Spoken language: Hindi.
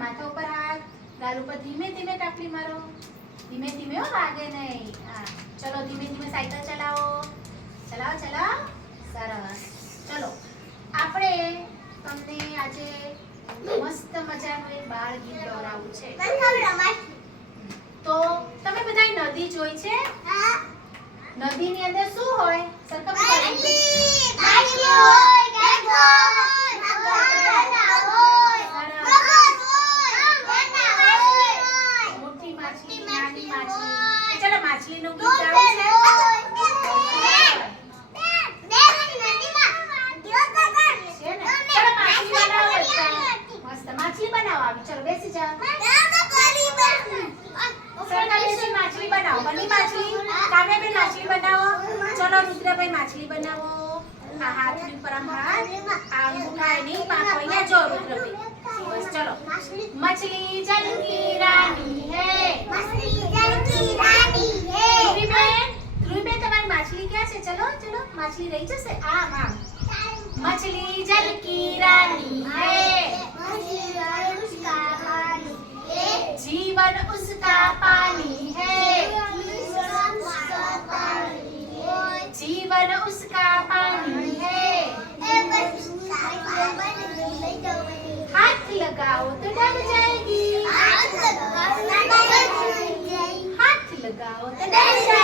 માથા ઉપર હાથ. ગાલ ઉપર ધીમે ધીમે ટાપલી મારો. ધીમે ધીમે હો વાગે નહીં. હા. ચલો ધીમે ધીમે સાયકલ ચલાવો. ચલાવો ચલાવો. સરસ. ચલો આપણે તમને આજે મસ્ત મજાનું એક બાળ ગીત દોરાવું છે. તો તમે બધા નદી જોઈ છે? નદીની અંદર શું હોય? નદીનો માછલી બનાવો આવી ચલો બેસી જાઓ માછલી બનાવો બની માછલી કાવ્યાબેન માછલી બનાવો ચલો રુદ્રભાઈ માછલી બનાવો આ હાથની ઉપર આમ હાથ આ અંગૂઠા એની પાંખ અહીંયા જો રુદ્રભાઈ બસ ચલો મછલી જલ રાની मछली रही जैसे आ आम। मछली जल की रानी है। जीवन उसका पानी है। जीवन उसका पानी है। तो हाथ लगाओ तो डर जाएगी। हाथ लगाओ तो डर जाएगी।